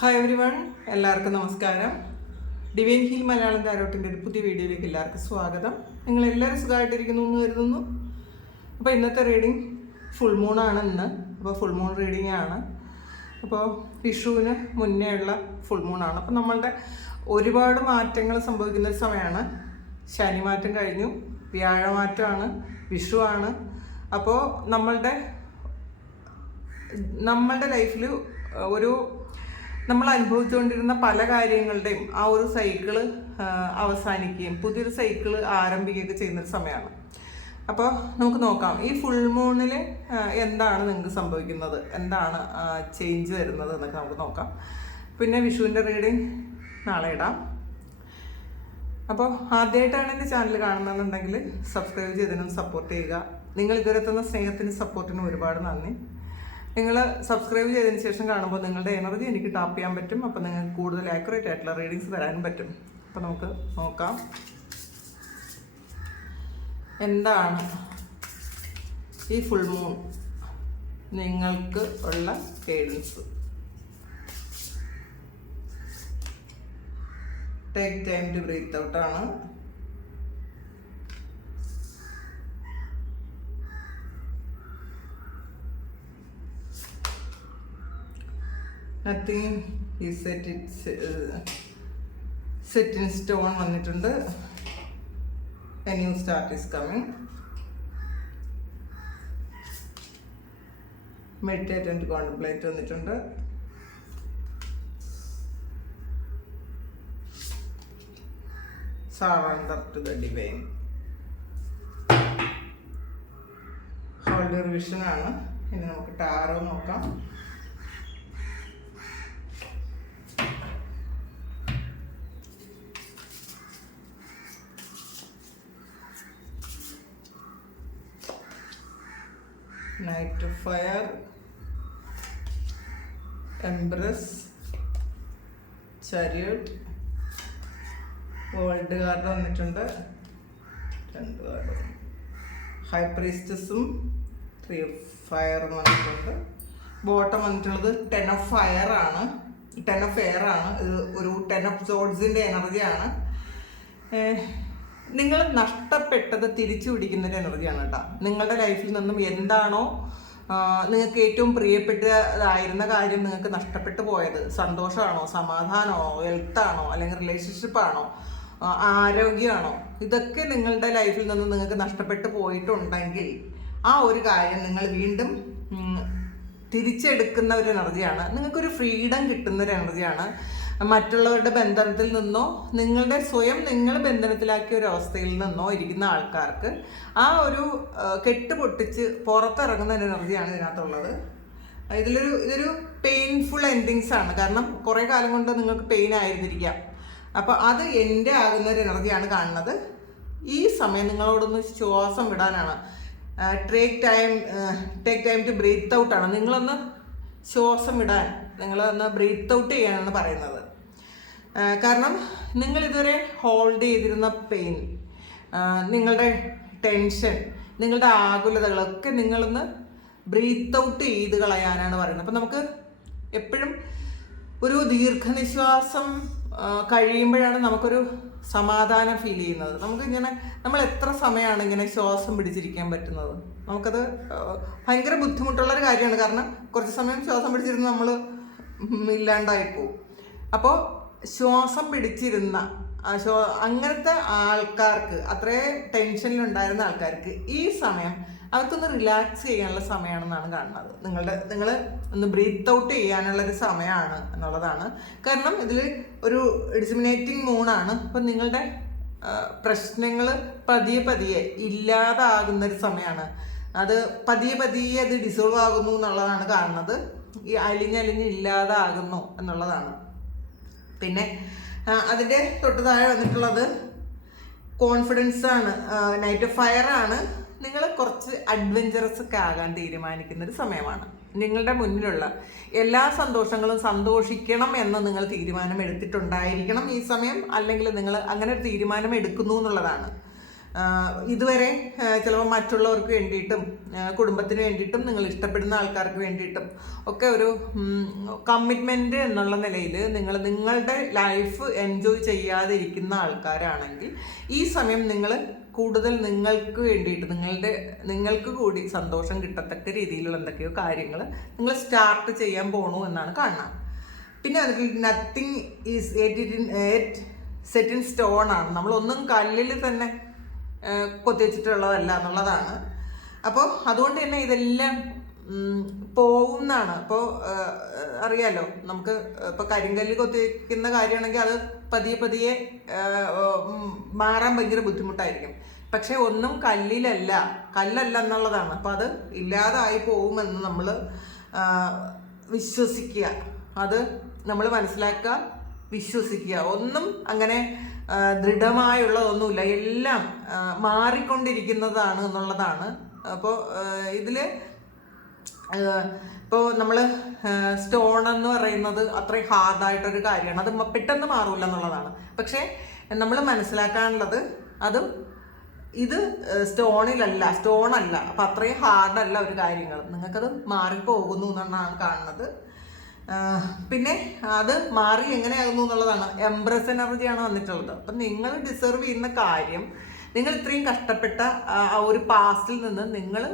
Hi every one എല്ലാവർക്കും നമസ്കാരം. Divine heal Malayalam താരോട്ടിന്റെ ഒരു പുതിയ വീഡിയോയിലേക്ക് എല്ലാവർക്കും സ്വാഗതം. നിങ്ങൾ എല്ലാവരും സുഖമായിട്ടിരിക്കുന്നു എന്ന് കരുതുന്നു. അപ്പോൾ ഇന്നത്തെ റീഡിങ് ഫുൾ മൂണാണ് ഇന്ന്. അപ്പോൾ ഫുൾ മൂൺ റീഡിംഗ് ആണ്. അപ്പോൾ വിഷുവിന് മുന്നേ ഉള്ള ഫുൾ മൂണാണ് അപ്പോൾ നമ്മളുടെ ഒരുപാട് മാറ്റങ്ങൾ സംഭവിക്കുന്ന ഒരു സമയമാണ്. ശനി മാറ്റം കഴിഞ്ഞു വ്യാഴമാറ്റമാണ് വിഷുവാണ് അപ്പോൾ നമ്മളുടെ നമ്മളുടെ ലൈഫിൽ ഒരു നമ്മൾ അനുഭവിച്ചുകൊണ്ടിരുന്ന പല കാര്യങ്ങളുടെയും ആ ഒരു സൈക്കിൾ അവസാനിക്കുകയും പുതിയൊരു സൈക്കിൾ ആരംഭിക്കുകയൊക്കെ ചെയ്യുന്നൊരു സമയമാണ്. അപ്പോൾ നമുക്ക് നോക്കാം ഈ ഫുൾ മൂണിൽ എന്താണ് നിങ്ങൾക്ക് സംഭവിക്കുന്നത്? എന്താണ് ചേഞ്ച് വരുന്നത് എന്നൊക്കെ നമുക്ക് നോക്കാം. പിന്നെ വിഷുവിന്റെ റീഡിങ് നാളെ ഇടാം. അപ്പോൾ ആദ്യമായിട്ടാണ് എന്റെ ചാനൽ കാണുന്നതെന്നുണ്ടെങ്കിൽ സബ്സ്ക്രൈബ് ചെയ്തതിനും സപ്പോർട്ട് ചെയ്യുക. നിങ്ങൾ ഇതുവരെ തന്ന സ്നേഹത്തിനും സപ്പോർട്ടിനും ഒരുപാട് നന്ദി. നിങ്ങൾ സബ്സ്ക്രൈബ് ചെയ്തതിന് ശേഷം കാണുമ്പോൾ നിങ്ങളുടെ എനർജി എനിക്ക് ടാപ്പ് ചെയ്യാൻ പറ്റും. അപ്പോൾ നിങ്ങൾക്ക് കൂടുതൽ ആക്യുറേറ്റ് ആയിട്ടുള്ള റീഡിങ്സ് തരാനും പറ്റും. അപ്പോൾ നമുക്ക് നോക്കാം. എന്താണ് ഈ ഫുൾ മൂൺ നിങ്ങൾക്ക് ഉള്ള guidance take time to breathe out nothing ഈ സെറ്റ് സെറ്റ് ഇൻ സ്റ്റോൺ വന്നിട്ടുണ്ട്. A new start is coming meditate and contemplate വന്നിട്ടുണ്ട്. ടു ദ ഡിവൈൻ ഹോൾഡർ വിഷനാണ് ഇനി നമുക്ക് ടാറോ നോക്കാം. Night fire embrace chariot world card വന്നിട്ടുണ്ട്. രണ്ട് കാർഡ് ഹൈ പ്രീസ്റ്റസും ത്രീ ഫയറും വന്നിട്ടുണ്ട്. ബോട്ടം വന്നിട്ടുള്ളത് ടെൻ ഓഫ് ഫയർ ആണ്. ടെൻ ഓഫ് എയർ ആണ്. ഇത് ഒരു ടെൻ ഓഫ് സോഡ്സിന്റെ എനർജിയാണ് നിങ്ങൾ നഷ്ടപ്പെട്ടത് തിരിച്ചു പിടിക്കുന്നൊരു എനർജിയാണ് കേട്ടോ. നിങ്ങളുടെ ലൈഫിൽ നിന്നും എന്താണോ നിങ്ങൾക്ക് ഏറ്റവും പ്രിയപ്പെട്ടതായിരുന്ന കാര്യം നിങ്ങൾക്ക് നഷ്ടപ്പെട്ടു പോയത്. സന്തോഷമാണോ സമാധാനമാണോ വെൽത്താണോ അല്ലെങ്കിൽ റിലേഷൻഷിപ്പാണോ ആരോഗ്യമാണോ? ഇതൊക്കെ നിങ്ങളുടെ ലൈഫിൽ നിന്ന് നിങ്ങൾക്ക് നഷ്ടപ്പെട്ടു പോയിട്ടുണ്ടെങ്കിൽ ആ ഒരു കാര്യം നിങ്ങൾ വീണ്ടും തിരിച്ചെടുക്കുന്ന ഒരു എനർജിയാണ്. നിങ്ങൾക്കൊരു ഫ്രീഡം കിട്ടുന്ന ഒരു എനർജിയാണ്. മറ്റുള്ളവരുടെ ബന്ധനത്തിൽ നിന്നോ നിങ്ങളുടെ സ്വയം നിങ്ങൾ ബന്ധനത്തിലാക്കിയ ഒരു അവസ്ഥയിൽ നിന്നോ ഇരിക്കുന്ന ആൾക്കാർക്ക് ആ ഒരു കെട്ട് പൊട്ടിച്ച് പുറത്തിറങ്ങുന്ന ഒരു എനർജിയാണ് ഇതിനകത്തുള്ളത്. ഇതിലൊരു ഇതൊരു പെയിൻഫുൾ എൻഡിങ്സ് ആണ്. കാരണം കുറേ കാലം കൊണ്ട് നിങ്ങൾക്ക് പെയിൻ ആയിരുന്നിരിക്കാം. അപ്പോൾ അത് എന്റെ ആകുന്ന ഒരു എനർജിയാണ് കാണുന്നത്. ഈ സമയം നിങ്ങളോടൊന്ന് ശ്വാസം വിടാനാണ്. Take time take time to breathe ഔട്ടാണ് നിങ്ങളൊന്ന് ശ്വാസം വിടാൻ നിങ്ങളൊന്ന് ബ്രീത്ത് ഔട്ട് ചെയ്യാനാണ് പറയുന്നത്. കാരണം നിങ്ങൾ ഇതുവരെ ഹോൾഡ് ചെയ്തിരുന്ന പെയിൻ നിങ്ങളുടെ ടെൻഷൻ നിങ്ങളുടെ ആകുലതകളൊക്കെ നിങ്ങളൊന്ന് ബ്രീത്ത് ഔട്ട് ചെയ്ത് കളയാനാണ് പറയുന്നത്. അപ്പം നമുക്ക് എപ്പോഴും ഒരു ദീർഘനിശ്വാസം കഴിയുമ്പോഴാണ് നമുക്കൊരു സമാധാനം ഫീൽ ചെയ്യുന്നത്. നമുക്ക് ഇങ്ങനെ നമ്മൾ എത്ര സമയമാണ് ഇങ്ങനെ ശ്വാസം പിടിച്ചിരിക്കാൻ പറ്റുന്നത്? നമുക്കത് ഭയങ്കര ബുദ്ധിമുട്ടുള്ള ഒരു കാര്യമാണ്. കാരണം കുറച്ച് സമയം ശ്വാസം പിടിച്ചിരുന്ന് നമ്മൾ ഇല്ലാണ്ടായി പോകും അപ്പോൾ ശ്വാസം പിടിച്ചിരുന്ന അങ്ങനത്തെ ആൾക്കാർക്ക് അത്രയും ടെൻഷനിലുണ്ടായിരുന്ന ആൾക്കാർക്ക് ഈ സമയം അവർക്കൊന്ന് റിലാക്സ് ചെയ്യാനുള്ള സമയമാണെന്നാണ് കാണുന്നത്. നിങ്ങളുടെ നിങ്ങൾ ഒന്ന് ബ്രീത്ത് ഔട്ട് ചെയ്യാനുള്ള ഒരു സമയമാണ് എന്നുള്ളതാണ്. കാരണം ഇതിൽ ഒരു ഡിസിമിനേറ്റിംഗ് മൂണാണ് അപ്പം നിങ്ങളുടെ പ്രശ്നങ്ങൾ പതിയെ പതിയെ ഇല്ലാതാകുന്ന ഒരു സമയമാണ്. അത് പതിയെ പതിയെ അത് ഡിസോൾവ് ആകുന്നു എന്നുള്ളതാണ് കാണുന്നത്. ഈ അലിഞ്ഞലിഞ്ഞ് ഇല്ലാതാകുന്നു എന്നുള്ളതാണ്. പിന്നെ അതിന്റെ തൊട്ട് താഴെ വന്നിട്ടുള്ളത് കോൺഫിഡൻസ് ആണ്. നൈറ്റ് ഫയർ ആണ്. നിങ്ങൾ കുറച്ച് അഡ്വഞ്ചറസ് ഒക്കെ ആകാൻ തീരുമാനിക്കുന്ന ഒരു സമയമാണ്. നിങ്ങളുടെ മുന്നിലുള്ള എല്ലാ സന്തോഷങ്ങളും സന്തോഷിക്കണം എന്ന് നിങ്ങൾ തീരുമാനം എടുത്തിട്ടുണ്ടായിരിക്കണം ഈ സമയം. അല്ലെങ്കിൽ നിങ്ങൾ അങ്ങനെ ഒരു തീരുമാനം എടുക്കുന്നു എന്നുള്ളതാണ്. ഇതുവരെ ചിലപ്പോൾ മറ്റുള്ളവർക്ക് വേണ്ടിയിട്ടും കുടുംബത്തിന് വേണ്ടിയിട്ടും നിങ്ങൾ ഇഷ്ടപ്പെടുന്ന ആൾക്കാർക്ക് വേണ്ടിയിട്ടും ഒക്കെ ഒരു കമ്മിറ്റ്മെന്റ് എന്നുള്ള നിലയിൽ നിങ്ങൾ നിങ്ങളുടെ ലൈഫ് എൻജോയ് ചെയ്യാതെ ഇരിക്കുന്ന ആൾക്കാരാണെങ്കിൽ ഈ സമയം നിങ്ങൾ കൂടുതൽ നിങ്ങൾക്ക് വേണ്ടിയിട്ട് നിങ്ങളുടെ നിങ്ങൾക്ക് കൂടി സന്തോഷം കിട്ടത്തക്ക രീതിയിലുള്ള എന്തൊക്കെയോ കാര്യങ്ങൾ നിങ്ങൾ സ്റ്റാർട്ട് ചെയ്യാൻ പോകണു എന്നാണ് കാണുന്നത്. പിന്നെ അതിൽ nothing is at set in stone ആണ്. നമ്മളൊന്നും കല്ലിൽ തന്നെ കൊത്തിവെച്ചിട്ടുള്ളതല്ല എന്നുള്ളതാണ്. അപ്പോൾ അതുകൊണ്ട് തന്നെ ഇതെല്ലാം പോകുന്നതാണ് അപ്പോൾ അറിയാലോ നമുക്ക് ഇപ്പോൾ കരിങ്കല്ല് കൊത്തിവെക്കുന്ന കാര്യമാണെങ്കിൽ അത് പതിയെ പതിയെ മാറാൻ ഭയങ്കര ബുദ്ധിമുട്ടായിരിക്കും. പക്ഷെ ഒന്നും കല്ലിലല്ല. കല്ലല്ല എന്നുള്ളതാണ്. അപ്പോൾ അത് ഇല്ലാതായി പോകുമെന്ന് നമ്മൾ വിശ്വസിക്കുക. അത് നമ്മൾ മനസ്സിലാക്കുക വിശ്വസിക്കുക. ഒന്നും അങ്ങനെ ദൃഢമായുള്ളതൊന്നുമില്ല എല്ലാം മാറിക്കൊണ്ടിരിക്കുന്നതാണ് എന്നുള്ളതാണ്. അപ്പോൾ ഇതിൽ ഇപ്പോൾ നമ്മൾ സ്റ്റോൺ എന്ന് പറയുന്നത് അത്രയും ഹാർഡായിട്ടൊരു കാര്യമാണ്. അത് പെട്ടെന്ന് മാറില്ല എന്നുള്ളതാണ്. പക്ഷേ നമ്മൾ മനസ്സിലാക്കാനുള്ളത് അത് ഇത് സ്റ്റോണിലല്ല സ്റ്റോൺ അല്ല. അപ്പം അത്രയും ഹാർഡല്ല ഒരു കാര്യങ്ങൾ നിങ്ങൾക്കത് മാറിപ്പോകുന്നു എന്നാണ് കാണുന്നത്. പിന്നെ അത് മാറി എങ്ങനെയാകുന്നു എന്നുള്ളതാണ്. എംബ്രസ് എനർജിയാണ് വന്നിട്ടുള്ളത്. അപ്പം നിങ്ങൾ ഡിസേർവ് ചെയ്യുന്ന കാര്യം നിങ്ങൾ ഇത്രയും കഷ്ടപ്പെട്ട ആ ഒരു പാസ്റ്റിൽ നിന്ന് നിങ്ങൾ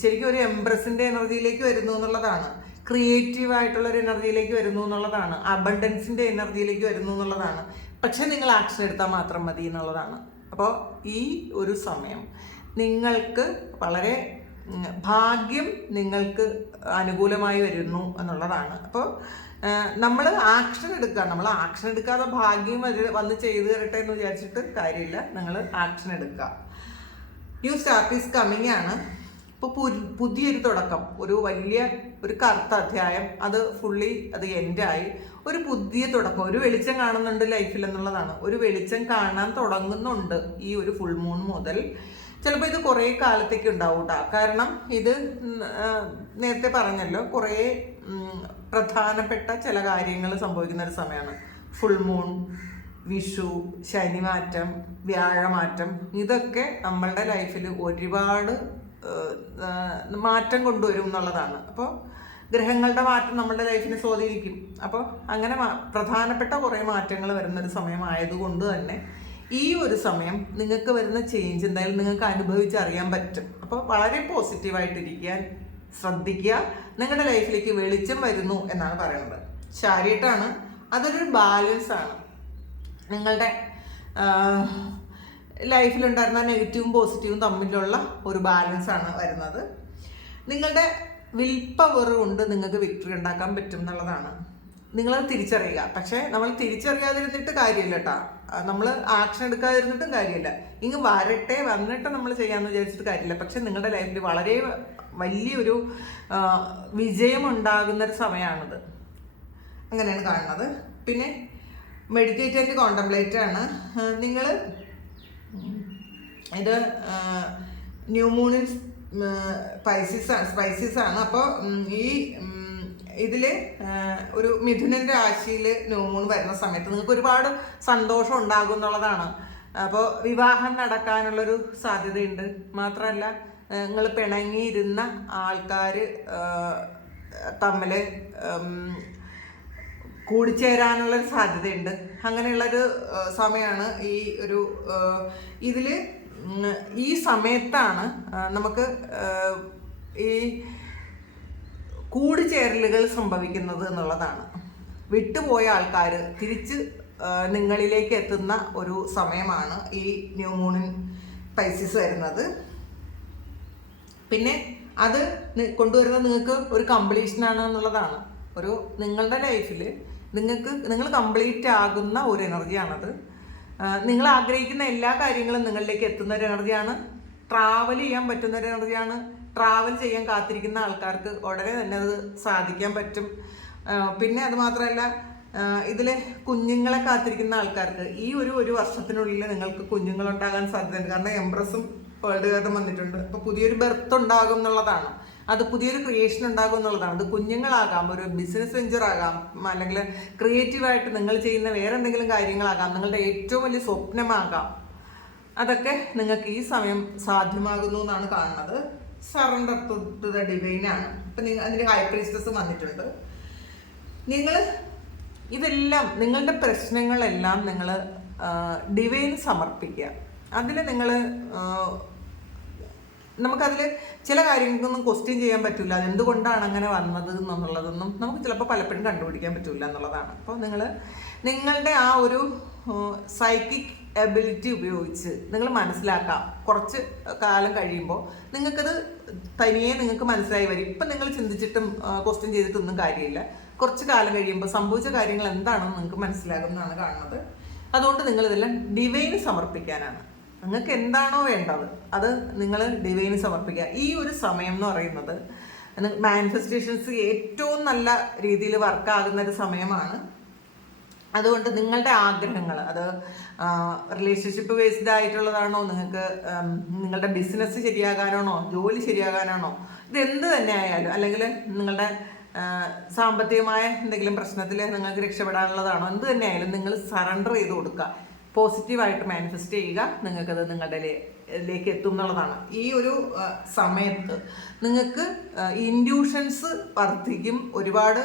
ശരിക്കും ഒരു എംബ്രസിന്റെ എനർജിയിലേക്ക് വരുന്നു എന്നുള്ളതാണ്. ക്രിയേറ്റീവ് ആയിട്ടുള്ള ഒരു എനർജിയിലേക്ക് വരുന്നു എന്നുള്ളതാണ്. അബണ്ടൻസിന്റെ എനർജിയിലേക്ക് വരുന്നു എന്നുള്ളതാണ്. പക്ഷെ നിങ്ങൾ ആക്ഷൻ എടുത്താൽ മാത്രം മതി എന്നുള്ളതാണ്. അപ്പോൾ ഈ ഒരു സമയം നിങ്ങൾക്ക് വളരെ ഭാഗ്യം നിങ്ങൾക്ക് അനുകൂലമായി വരുന്നു എന്നുള്ളതാണ്. അപ്പോൾ നമ്മൾ ആക്ഷൻ എടുക്കുക നമ്മൾ ആക്ഷൻ എടുക്കാതെ ഭാഗ്യം വന്ന് ചെയ്തു തരട്ടെ എന്ന് വിചാരിച്ചിട്ട് കാര്യമില്ല. നിങ്ങൾ ആക്ഷൻ എടുക്കുക ന്യൂ സ്റ്റാർട്ട് ഈസ് കമ്മിങ് ആണ്. ഇപ്പോൾ പുതിയൊരു തുടക്കം. ഒരു വലിയ ഒരു കറുത്ത അധ്യായം. അത് ഫുള്ളി അത് എൻഡായി ഒരു പുതിയ തുടക്കം. ഒരു വെളിച്ചം കാണുന്നുണ്ട് ലൈഫിൽ എന്നുള്ളതാണ്. ഒരു വെളിച്ചം കാണാൻ തുടങ്ങുന്നുണ്ട് ഈ ഒരു ഫുൾ മൂൺ മുതൽ. ചിലപ്പോൾ ഇത് കുറേ കാലത്തേക്ക് ഉണ്ടാവും കേട്ടോ കാരണം ഇത് നേരത്തെ പറഞ്ഞല്ലോ കുറേ പ്രധാനപ്പെട്ട ചില കാര്യങ്ങൾ സംഭവിക്കുന്ന ഒരു സമയമാണ്. ഫുൾ മൂൺ വിഷു ശനിമാറ്റം വ്യാഴമാറ്റം ഇതൊക്കെ നമ്മളുടെ ലൈഫിൽ ഒരുപാട് മാറ്റം കൊണ്ടുവരും എന്നുള്ളതാണ്. അപ്പോൾ ഗ്രഹങ്ങളുടെ മാറ്റം നമ്മുടെ ലൈഫിനെ സ്വാധീനിക്കും. അപ്പോൾ അങ്ങനെ പ്രധാനപ്പെട്ട കുറേ മാറ്റങ്ങൾ വരുന്നൊരു സമയമായതുകൊണ്ട് തന്നെ ഈ ഒരു സമയം നിങ്ങൾക്ക് വരുന്ന ചേഞ്ച് എന്തായാലും നിങ്ങൾക്ക് അനുഭവിച്ചറിയാൻ പറ്റും. അപ്പോൾ വളരെ പോസിറ്റീവായിട്ടിരിക്കാൻ ശ്രദ്ധിക്കുക. നിങ്ങളുടെ ലൈഫിലേക്ക് വെളിച്ചം വരുന്നു എന്നാണ് പറയുന്നത്. ശാരീട്ടാണ് അതൊരു ബാലൻസ് ആണ്. നിങ്ങളുടെ ലൈഫിലുണ്ടായിരുന്ന നെഗറ്റീവും പോസിറ്റീവും തമ്മിലുള്ള ഒരു ബാലൻസ് ആണ് വരുന്നത്. നിങ്ങളുടെ വിൽ പവർ കൊണ്ട് നിങ്ങൾക്ക് വിക്ടറി ഉണ്ടാക്കാൻ പറ്റും എന്നുള്ളതാണ്. നിങ്ങളത് തിരിച്ചറിയുക. പക്ഷേ നമ്മൾ തിരിച്ചറിയാതിരുന്നിട്ട് കാര്യമില്ല കേട്ടോ നമ്മൾ ആക്ഷൻ എടുക്കാതിരുന്നിട്ടും കാര്യമില്ല. ഇങ്ങ് വരട്ടെ വന്നിട്ട് നമ്മൾ ചെയ്യാമെന്ന് വിചാരിച്ചിട്ട് കാര്യമില്ല. പക്ഷെ നിങ്ങളുടെ ലൈഫിൽ വളരെ വലിയൊരു ആ, വിജയം ഉണ്ടാകുന്നൊരു സമയമാണിത് അങ്ങനെയാണ് കാണുന്നത്. പിന്നെ മെഡിറ്റേറ്റ് ആൻഡ് കോണ്ടംപ്ലേറ്റ് ആണ്. നിങ്ങൾ ഇത് ന്യൂ സ്പൈസിസ് സ്പൈസസ് ആണ് സ്പൈസസ് ആണ്. അപ്പോൾ ഈ ഇതിൽ ഒരു മിഥുനൻ രാശിയിൽ ന്യൂ മൂൺ വരുന്ന സമയത്ത് നിങ്ങൾക്ക് ഒരുപാട് സന്തോഷം ഉണ്ടാകും എന്നുള്ളതാണ്. അപ്പോൾ വിവാഹം നടക്കാനുള്ളൊരു സാധ്യതയുണ്ട്. മാത്രമല്ല നിങ്ങൾ പിണങ്ങിയിരുന്ന ആൾക്കാർ തമ്മിൽ കൂടിച്ചേരാനുള്ളൊരു സാധ്യതയുണ്ട്. അങ്ങനെയുള്ളൊരു സമയമാണ് ഈ ഒരു ഇതിൽ ഈ സമയത്താണ് നമുക്ക് ഈ കൂടിച്ചേരലുകൾ സംഭവിക്കുന്നത് എന്നുള്ളതാണ്. വിട്ടുപോയ ആൾക്കാർ തിരിച്ച് നിങ്ങളിലേക്ക് എത്തുന്ന ഒരു സമയമാണ് ഈ ന്യൂ മൂണിൻ പൈസസ് വരുന്നത്. പിന്നെ അത് കൊണ്ടുവരുന്നത് നിങ്ങൾക്ക് ഒരു കംപ്ലീഷനാണ് എന്നുള്ളതാണ്. ഒരു നിങ്ങളുടെ ലൈഫിൽ നിങ്ങൾക്ക് നിങ്ങൾ കംപ്ലീറ്റ് ആകുന്ന ഒരു എനർജിയാണത് നിങ്ങൾ ആഗ്രഹിക്കുന്ന എല്ലാ കാര്യങ്ങളും നിങ്ങളിലേക്ക് എത്തുന്ന ഒരു എനർജിയാണ് ട്രാവൽ ചെയ്യാൻ പറ്റുന്ന ഒരു എനർജിയാണ് ട്രാവൽ ചെയ്യാൻ കാത്തിരിക്കുന്ന ആൾക്കാർക്ക് ഉടനെ തന്നെ അത് സാധിക്കാൻ പറ്റും. പിന്നെ അത് മാത്രമല്ല ഇതിൽ കുഞ്ഞുങ്ങളെ കാത്തിരിക്കുന്ന ആൾക്കാർക്ക് ഈ ഒരു ഒരു വർഷത്തിനുള്ളിൽ നിങ്ങൾക്ക് കുഞ്ഞുങ്ങളുണ്ടാകാൻ സാധ്യതയുണ്ട്. കാരണം എംബ്രസും വേൾഡ് കാർഡും വന്നിട്ടുണ്ട്. അപ്പോൾ പുതിയൊരു ബെർത്ത് ഉണ്ടാകും എന്നുള്ളതാണ്. അത് പുതിയൊരു ക്രിയേഷൻ ഉണ്ടാകും എന്നുള്ളതാണ്. അത് കുഞ്ഞുങ്ങളാകാം ഒരു ബിസിനസ് വെഞ്ചർ ആകാം അല്ലെങ്കിൽ ക്രിയേറ്റീവായിട്ട് നിങ്ങൾ ചെയ്യുന്ന വേറെ എന്തെങ്കിലും കാര്യങ്ങളാകാം നിങ്ങളുടെ ഏറ്റവും വലിയ സ്വപ്നമാകാം. അതൊക്കെ നിങ്ങൾക്ക് ഈ സമയം സാധ്യമാകുന്നു എന്നാണ് കാണുന്നത്. സറണ്ടർ ടു ദ ഡിവൈനാണ് അപ്പം നിങ്ങൾ അതിന് ഹൈ പ്രീസ്റ്റസ് വന്നിട്ടുണ്ട്. നിങ്ങൾ ഇതെല്ലാം നിങ്ങളുടെ പ്രശ്നങ്ങളെല്ലാം നിങ്ങൾ ഡിവൈൻ സമർപ്പിക്കുക. അതിൽ നിങ്ങൾ നമുക്കതിൽ ചില കാര്യങ്ങൾക്കൊന്നും ക്വസ്റ്റ്യൻ ചെയ്യാൻ പറ്റില്ല അതെന്തുകൊണ്ടാണ് അങ്ങനെ വന്നത് എന്നുള്ളതൊന്നും നമുക്ക് ചിലപ്പോൾ പലപ്പോഴും കണ്ടുപിടിക്കാൻ പറ്റില്ല എന്നുള്ളതാണ്. അപ്പോൾ നിങ്ങൾ നിങ്ങളുടെ ആ ഒരു സൈക്കിക് എബിലിറ്റി ഉപയോഗിച്ച് നിങ്ങൾ മനസ്സിലാക്കാം. കുറച്ച് കാലം കഴിയുമ്പോൾ നിങ്ങൾക്കത് തനിയെ നിങ്ങൾക്ക് മനസ്സിലായി വരും. ഇപ്പം നിങ്ങൾ ചിന്തിച്ചിട്ടും ക്വസ്റ്റ്യൻ ചെയ്തിട്ടൊന്നും കാര്യമില്ല. കുറച്ച് കാലം കഴിയുമ്പോൾ സംഭവിച്ച കാര്യങ്ങൾ എന്താണെന്ന് നിങ്ങൾക്ക് മനസ്സിലാകും എന്നാണ് കാണുന്നത്. അതുകൊണ്ട് നിങ്ങൾ ഇതെല്ലാം ഡിവൈന് സമർപ്പിക്കാനാണ്. നിങ്ങൾക്ക് എന്താണോ വേണ്ടത് അത് നിങ്ങൾ ഡിവൈന് സമർപ്പിക്കുക. ഈ ഒരു സമയം എന്ന് പറയുന്നത് മാനിഫെസ്റ്റേഷൻസ് ഏറ്റവും നല്ല രീതിയിൽ വർക്കാകുന്ന ഒരു സമയമാണ്. അതുകൊണ്ട് നിങ്ങളുടെ ആഗ്രഹങ്ങൾ അത് റിലേഷൻഷിപ്പ് ബേസ്ഡ് ആയിട്ടുള്ളതാണോ? നിങ്ങൾക്ക് നിങ്ങളുടെ ബിസിനസ് ശരിയാകാനാണോ? ജോലി ശരിയാകാനാണോ? ഇതെന്ത് തന്നെ ആയാലും അല്ലെങ്കിൽ നിങ്ങളുടെ സാമ്പത്തികമായ എന്തെങ്കിലും പ്രശ്നത്തിൽ നിങ്ങൾക്ക് രക്ഷപ്പെടാനുള്ളതാണോ? എന്ത് തന്നെ ആയാലും നിങ്ങൾ സറണ്ടർ ചെയ്ത് കൊടുക്കുക. പോസിറ്റീവായിട്ട് മാനിഫെസ്റ്റ് ചെയ്യുക. നിങ്ങൾക്കത് നിങ്ങളുടെ ിലേക്ക് എത്തും എന്നുള്ളതാണ്. ഈ ഒരു സമയത്ത് നിങ്ങൾക്ക് ഇൻഡ്യൂഷൻസ് വർദ്ധിക്കും ഒരുപാട്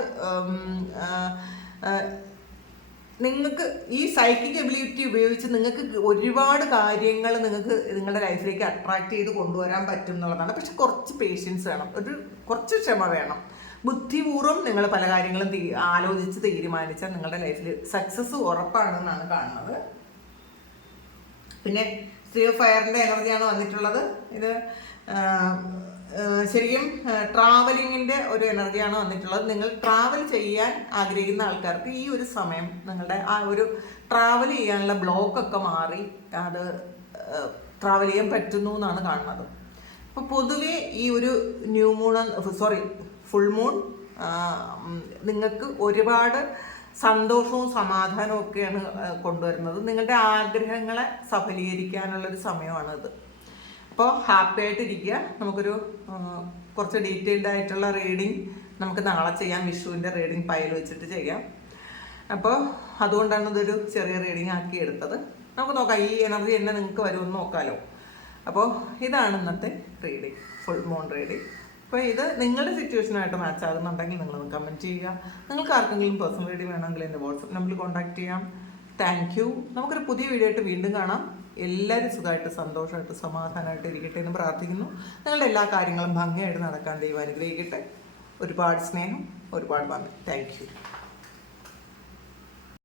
നിങ്ങൾക്ക് ഈ സൈക്കിക് എബിലിറ്റി ഉപയോഗിച്ച് നിങ്ങൾക്ക് ഒരുപാട് കാര്യങ്ങൾ നിങ്ങൾക്ക് നിങ്ങളുടെ ലൈഫിലേക്ക് അട്രാക്റ്റ് ചെയ്ത് കൊണ്ടുവരാൻ പറ്റും എന്നുള്ളതാണ്. പക്ഷെ കുറച്ച് പേഷ്യൻസ് വേണം. ഒരു കുറച്ച് ക്ഷമ വേണം. ബുദ്ധിപൂർവം നിങ്ങൾ പല കാര്യങ്ങളും ആലോചിച്ച് തീരുമാനിച്ചാൽ നിങ്ങളുടെ ലൈഫിൽ സക്സസ് ഉറപ്പാണെന്നാണ് കാണുന്നത്. പിന്നെ സ്ത്രീ ഫയറിന്റെ എനർജിയാണ് വന്നിട്ടുള്ളത്. ഇത് ശരിക്കും ട്രാവലിങ്ങിന്റെ ഒരു എനർജിയാണ് വന്നിട്ടുള്ളത്. നിങ്ങൾ ട്രാവൽ ചെയ്യാൻ ആഗ്രഹിക്കുന്ന ആൾക്കാർക്ക് ഈ ഒരു സമയം നിങ്ങളുടെ ആ ഒരു ട്രാവൽ ചെയ്യാനുള്ള ബ്ലോക്കൊക്കെ മാറി അത് ട്രാവൽ ചെയ്യാൻ പറ്റുന്നു എന്നാണ് കാണുന്നത്. അപ്പോൾ പൊതുവെ ഈ ഒരു new moon sorry full moon നിങ്ങൾക്ക് ഒരുപാട് സന്തോഷവും സമാധാനവും ഒക്കെയാണ് കൊണ്ടുവരുന്നത്. നിങ്ങളുടെ ആഗ്രഹങ്ങളെ സഫലീകരിക്കാനുള്ളൊരു സമയമാണിത്. അപ്പോൾ ഹാപ്പി ആയിട്ടിരിക്കുക നമുക്കൊരു കുറച്ച് ഡീറ്റെയിൽഡ് ആയിട്ടുള്ള റീഡിങ് നമുക്ക് നാളെ ചെയ്യാം. വിഷുവിന്റെ റീഡിങ് ഫയൽ വെച്ചിട്ട് ചെയ്യാം. അപ്പോൾ അതുകൊണ്ടാണ് ഇതൊരു ചെറിയ റീഡിങ് ആക്കി എടുത്തത്. നമുക്ക് നോക്കാം ഈ എനർജി എന്നെ നിങ്ങൾക്ക് വരുമെന്ന് നോക്കാമല്ലോ അപ്പോൾ ഇതാണ് ഇന്നത്തെ റീഡിങ് ഫുൾ മോൺ റീഡിങ് അപ്പോൾ ഇത് നിങ്ങളുടെ സിറ്റുവേഷനായിട്ട് മാച്ച് ആകുന്നുണ്ടെങ്കിൽ നിങ്ങൾ കമന്റ് ചെയ്യുക. നിങ്ങൾക്ക് ആർക്കെങ്കിലും പേഴ്സണൽ റീഡിങ് വേണമെങ്കിൽ എന്റെ വാട്സപ്പ് നമ്പറിൽ കോൺടാക്ട് ചെയ്യാം. താങ്ക് യു നമുക്കൊരു പുതിയ വീഡിയോ ആയിട്ട് വീണ്ടും കാണാം. എല്ലാവരും സുഖമായിട്ട് സന്തോഷമായിട്ട് സമാധാനമായിട്ട് ഇരിക്കട്ടെ എന്ന് പ്രാർത്ഥിക്കുന്നു. നിങ്ങളുടെ എല്ലാ കാര്യങ്ങളും ഭംഗിയായിട്ട് നടക്കാൻ ദൈവം അനുഗ്രഹിക്കട്ടെ. ഒരുപാട് സ്നേഹം ഒരുപാട് നന്ദി. Thank you